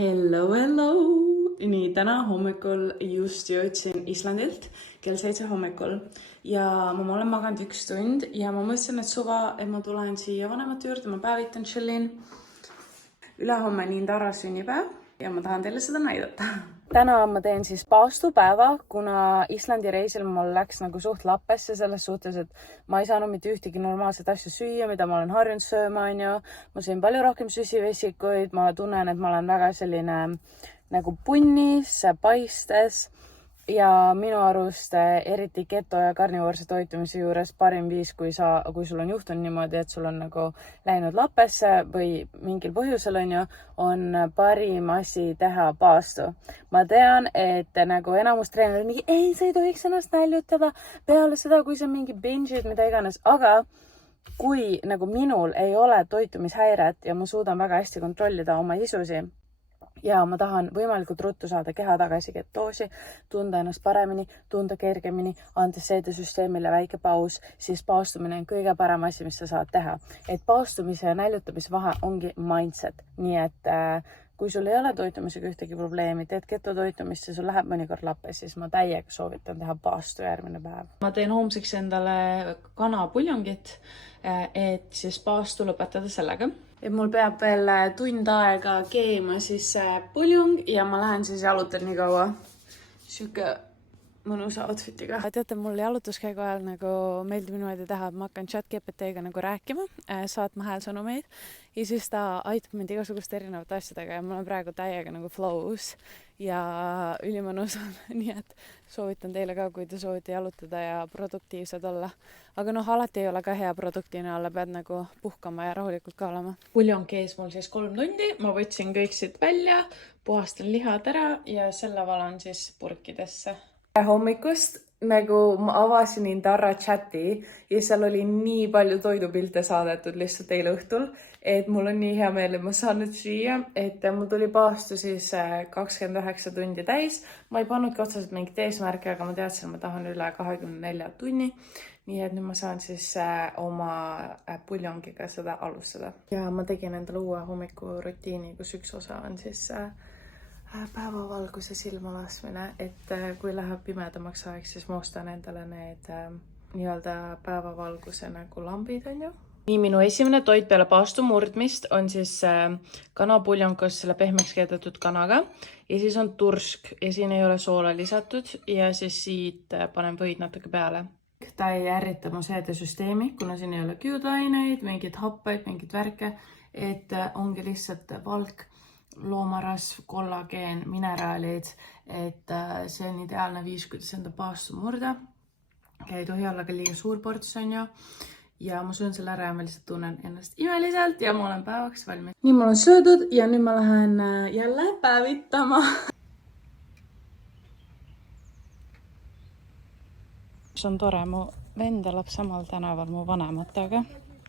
Hello! Nii, täna hommikul just jõudsin Islandilt kell 7 hommikul ja ma olen maganud 1 tund ja ma mõtlesin, et suva, et ma tulen siia vanemate juurde, ma päevitan, chillin. Ülehomme on Indara sünnipäev ja ma tahan teile seda näidata. Täna ma teen siis paastupäeva, kuna Islandi reisil mul läks nagu suht lappesse selles suhtes, et ma ei saanud mitte ühtegi normaalset asja süüa, mida ma olen harjunud sööma, Ma sõin palju rohkem süsivesikuid, ma tunnen, et ma olen väga selline nagu punnis, paistes ja minu arust eriti keto ja karnivoorse toitumise juures parim viis, kui sul on juhtunud niimoodi, et sul on nagu läinud lappesse või mingil põhjusel on parim asi teha paastu. Ma tean, et nagu enamus treenerid mingi, ei, sa ei tohiks ennast näljutada peale seda, kui sa mingi binge'id, mida iganes, aga kui nagu minul ei ole toitumishäiret ja ma suudan väga hästi kontrollida oma isusi, ja ma tahan võimalikult ruttu saada keha tagasi ketoosi, tunda ennast paremini, tunda kergemini, andes seedesüsteemile väike paus, siis paastumine on kõige parem asi, mis sa saad teha. Et paastumise ja näljutamise vahe ongi mindset. Nii et kui sul ei ole toitumisega ühtegi probleemi, teed ketotoitumist ja sul läheb mõnikord lappe, siis ma täiega soovitan teha paastu järgmine päev. Ma teen homseks endale kanapuljongit, et siis paastu lõpetada sellega. Et mul peab veel tund aega keema siis puljong ja ma lähen siis jalutan nii kaua siuke mõnusa outfitiga. Teate, mul jalutuskäigu ajal nagu meeldib niimoodi teha, et ma hakkan ChatGPT-ga nagu rääkima, saatma häälsõnumeid ja siis ta aitab mind igasuguste erinevate asjadega ja ma olen praegu täiega nagu flows ja ülimõnus on, nii et soovitan teile ka, kui te soovite jalutada ja produktiivsed olla. Aga alati ei ole ka hea produktiivne olla, pead nagu puhkama ja rahulikult ka olema. Puljong kees mul siis 3 tundi, ma võtsin kõik siit välja, puhastan lihad ära ja selle valan siis purkidesse. Hommikust nagu ma avasin Indara chati ja seal oli nii palju toidupilte saadetud lihtsalt eile õhtul, et mul on nii hea meel, et ma saan nüüd süüa, et mul tuli paastu siis 29 tundi täis. Ma ei pannudki otseselt mingit eesmärki, aga ma teadsin, et ma tahan üle 24 tunni. Nii et nüüd ma saan siis oma puljongiga seda alustada. Ja ma tegin endale uue hommikurutiini, kus üks osa on siis päevavalguse silma laskmine, et kui läheb pimedamaks aeg, siis ma ostan endale need nii-öelda päevavalguse nagu lambid, Nii, minu esimene toit peale paastu murdmist on siis kanapuljong koos selle pehmeks keedetud kanaga ja siis on tursk ja siin ei ole soola lisatud ja siis siit panen võid natuke peale. Ta ei ärrita mu seedesüsteemi, kuna siin ei ole kiudaineid, mingid happeid, mingid värke, et ongi lihtsalt valk, loomarasv, kollageen, mineraalid, et see on ideaalne viis, kuidas enda paastu murda. Ei tohi olla ka liiga suur ports, ja ma söön selle ära ja ma lihtsalt tunnen ennast imeliselt ja ma olen päevaks valmis. Nii, mul on söödud ja nüüd ma lähen jälle päevitama. See on tore, mu vend elab samal tänaval mu vanematega.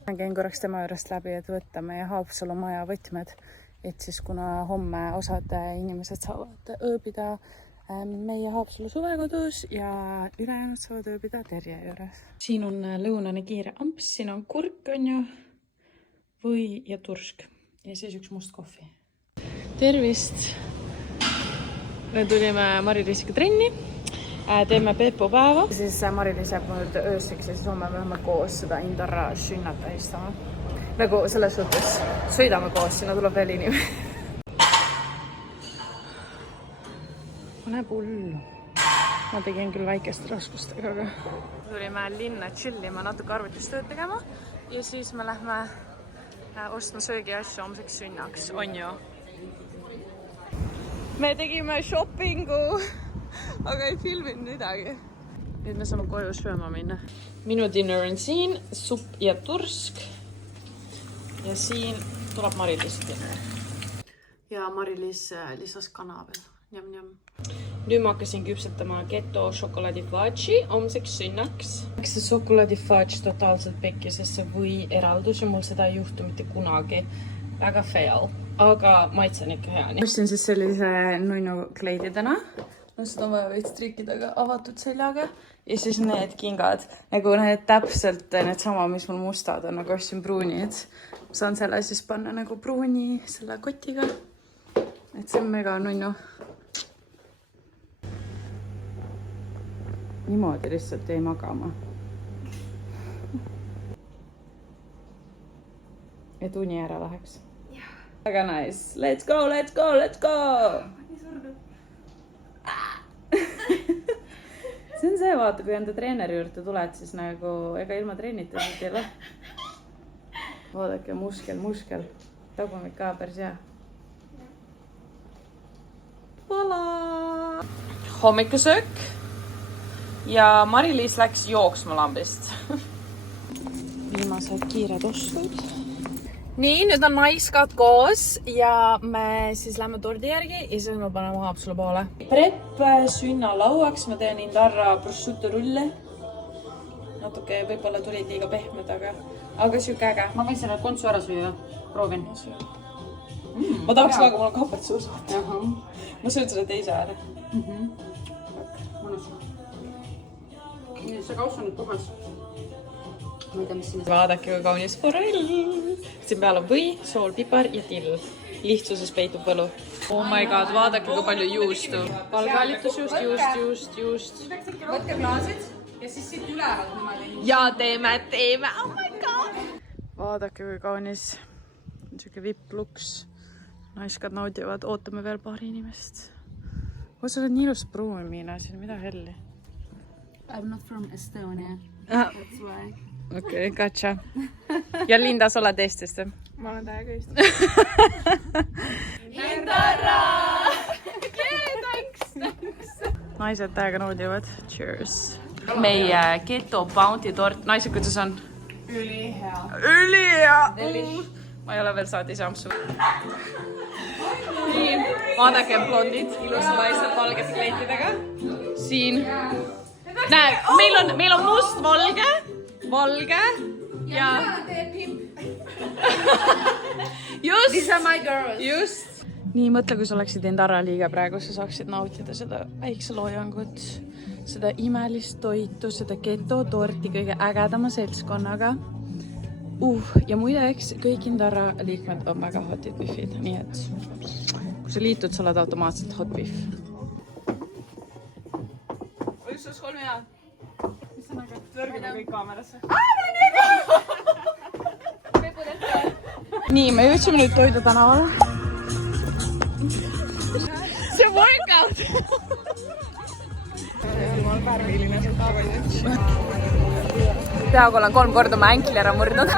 Ma käin korraks tema juurest läbi, et võtta meie Haapsalu maja võtmed. Et siis kuna homme osad inimesed saavad ööbida meie Haapsalu suvekodus ja ülejäänud saavad ööbida Terje juures. Siin on lõunane kiire amps, siin on kurk, või ja tursk ja siis üks must kohvi. Tervist! Me tulime Mari-Liisiga trenni, teeme Peepu päeva. Siis Mari-Liis jääb nüüd ööseks ja siis homme me võime koos seda Indara sünnat tähistama. Nagu selles suhtes sõidame koos, sinna tuleb veel inimene. Näeb hullu. Ma tegin küll väikeste raskustega, aga tulime linna chillima, natuke arvutistööd tegema ja siis me lähme ostma söögiasju homseks sünnaks, on ju? Me tegime shoppingu, aga ei filminud midagi. Nüüd me saame koju sööma minna. Minu dinner on siin, supp ja tursk. Ja siin tuleb Mari-Liis dinner. Ja Mari-Liis lisas kana veel. Njam. Nüüd ma hakkasin küpsetama keto šokolaadifudži homseks sünnaks. See šokolaadifudž totaalselt pekki, sest see või eraldus ja mul seda ei juhtu mitte kunagi. Väga fail, aga maitsen ikka hea. Ostin siis sellise nunnu kleidi täna. Seda on vaja veits trikkidega avatud seljaga. Ja siis need kingad, nagu need täpselt need sama, mis mul mustad on, nagu ostsin pruunid. Saan selle siis panna nagu pruuni selle kotiga. Et see on mega nunnu. Niimoodi lihtsalt jäi magama. Et uni ära läheks. Väga nice. Let's go, let's go, let's go! See on see, vaata, kui enda treeneri juurde tuled, siis nagu ega ilma treenita siit ei ole. Vaadake, muskel. Tagumik ka päris hea. Voila! Hommikusöök. Ja Mari-Liis läks jooksma lambist. Viimased kiired ostud. Nii, nüüd on naiskad koos ja me siis lähme tordi järgi ja siis me paneme Haapsalu poole. Prep sünnalauaks, ma teen Indarra prosciutto rulle. Natuke võib-olla tulid liiga pehmed, aga siuke äge. Ma võin selle kontsu ära süüa, proovin. Ma tahaks väga, mul on kapet suus. Ma söön selle teise ära. Mõnus. See kauss on nüüd puhas. Ma ei tea, mis sinna... Vaadake, kui kaunis forell. Siin peal on või, sool, pipar ja till. Lihtsuses peitub võlu. Oh my god, vaadake, kui palju juustu. Valgalitusjuust, juust. Võtke klaasid ja siis siit ülevalt niimoodi. Ja teeme. Oh my god. Vaadake, kui kaunis. Siuke vippluks. Naiskad naudivad. Ootame veel paari inimest. Sul on nii ilus pruun, Miina. Siin mida helli? I'm not from Estonia. That's why. Okei, gotcha. Ja Linda, sa oled Eestist? Ma olen täiega Eestist. Indarra! Thanks! Naised täiega naudivad. Cheers! Meie keto bounty tort. Naised, kuidas on? Ülihea! Ma ei ole veel saadi saamsu. Nii, vaadake blondid. Ilusad naised valgete kleitidega. Siin. Näe, meil on must valge ja just. These are my girls. Just. Nii, mõtle, kui sa oleksid Indarra liiga praegu, sa saaksid nautida seda väikse loojangut, seda imelist toitu, seda keto-torti kõige ägedama seltskonnaga. Ja muideks, kõik Indarra liikmed on väga hotid biffid, nii et kui sa liitud, sa oled automaatselt hot biff. Sus kolm hea. Mis on aga? Tõrgime kõik kaamerasse. Nii, me jõudsime nüüd Toidu tänavale. See on workout! Ma olen värviline see tagasi. Peaaegu olen 3 korda oma änkli ära murdnud.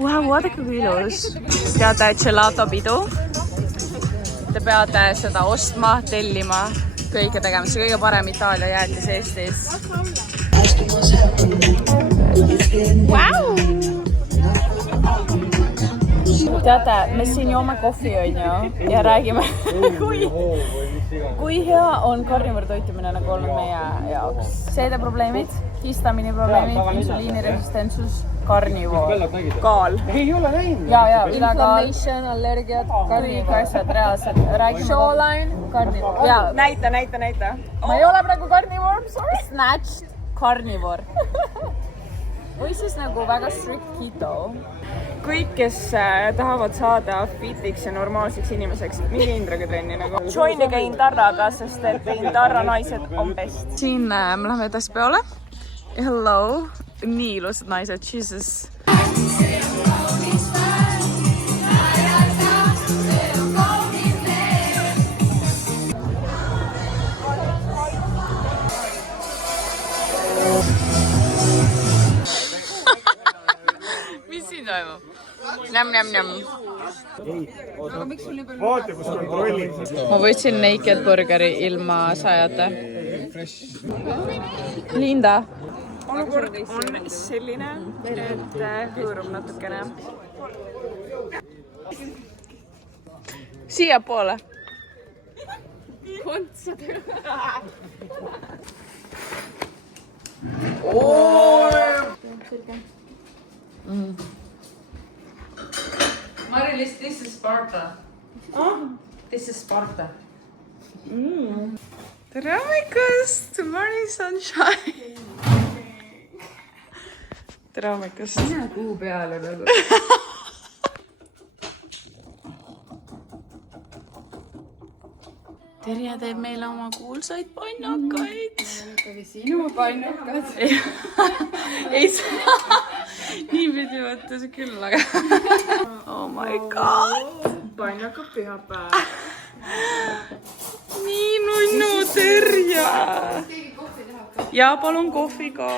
Wow, vaadake kui ilus. Teate, gelato pidu. Te peate seda ostma, tellima, kõike tegema. See kõige parem Itaalia jäätis Eestis. Wow! Teate, me siin joome kohvi ja räägime, kui hea on karnivõrd toitumine nagu olnud meie jaoks. Seedeprobleemid, histamini probleemid, insuliiniresistentsus, karnivoor, kaal. Ei ole näinud. Ja, ülekaal. Inflammation, allergiad, Kõik asjad reaalselt. Räägime. Shawline, karnivoor. Näita. Ma ei ole praegu karnivoor, sorry. Snatched karnivoor. Või siis nagu väga strict keto. Kõik, kes tahavad saada fitiks ja normaalseks inimeseks, minge Indraga trenni nagu. Joinige Indarraga, sest et Indarra naised on best. Siin me läheme edasi peole. Hello. Nii ilusad naised, Jesus. Mis siin toimub? Näm. Vaata, kus kontrollid. Ma võtsin Naked Burgeri ilma sajata. Linda. Olukord on selline, et hõõrub natukene. Siia poole. Kontsadega. Mari-Liis, this is Sparta. This is Sparta. Tere hommikust! Morning sunshine! Tere hommikust! Mine kuu peale nagu. Terje teeb meile oma kuulsaid pannakaid. Nüüd oli sinu pannukad. Ei saa. Niipidi võtta see küll, aga... Oh my god. Pannaka pühapäev. Nii nunnu, Terje. Ja palun kohvi ka.